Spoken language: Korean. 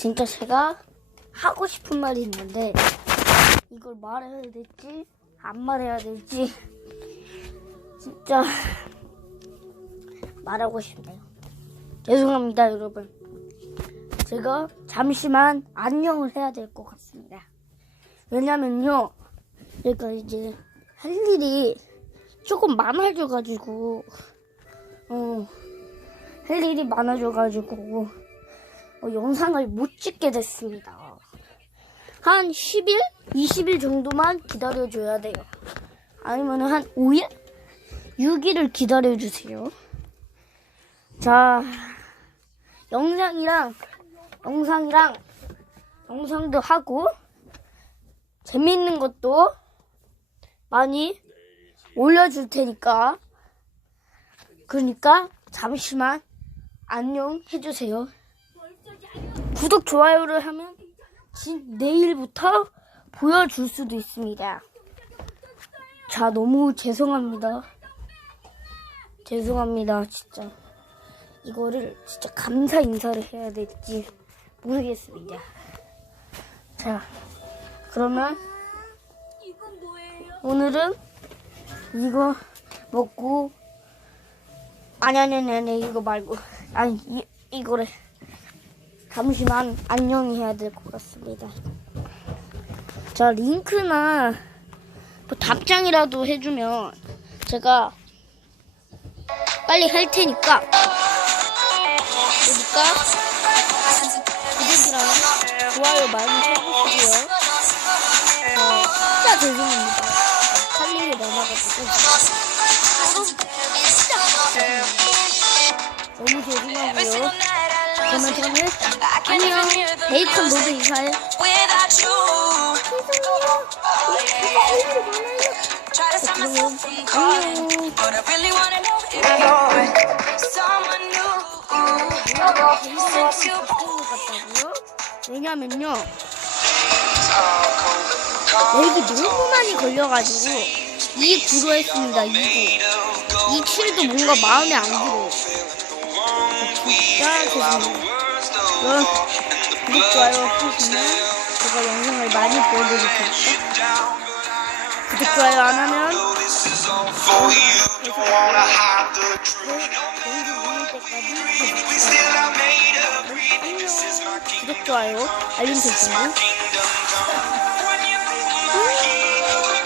진짜 제가 하고 싶은 말이 있는데 이걸 말해야 될지 안 말해야 될지 진짜 말하고 싶네요. 죄송합니다, 여러분. 제가 잠시만 안녕을 해야 될 것 같습니다. 왜냐면요, 제가 이제 할 일이 조금 많아져가지고, 어, 할 일이 많아져가지고, 어, 영상을 못 찍게 됐습니다. 한 10일? 20일 정도만 기다려줘야 돼요. 아니면 한 5일? 6일을 기다려주세요. 자, 영상이랑, 영상이랑, 영상도 하고, 재밌는 것도 많이 올려줄 테니까, 그러니까, 잠시만, 안녕 해주세요. 구독, 좋아요를 하면, 진, 내일부터 보여줄 수도 있습니다. 자, 너무 죄송합니다. 죄송합니다, 진짜. 이거를 진짜 감사 인사를 해야 될지 모르겠습니다. 자, 그러면? 오늘은 이거 먹고 아니 아니, 아니 이거 말고 아니 이, 이거를 잠시만 안녕히 해야 될 것 같습니다. 자 링크나 뭐 답장이라도 해주면 제가 빨리 할 테니까 그러니까 구독이랑 좋아요 많이 해주시고요. 어, 진짜 죄송합니다. 할 일이 많아가지고. 죄송하고요. 그러면 저는 안녕. 모두 stop myself from calling, 안녕. 왜냐면요. 렉이 너무 많이 걸려가지고 이 구로 했습니다. 이구. 이 칠도 뭔가 마음에 안 들어요. 구독, 좋아요 해주시면 제가 영상을 많이 보여드릴 테니까 구독, 좋아요 안 하면 구독, 좋아요, 알림 설정.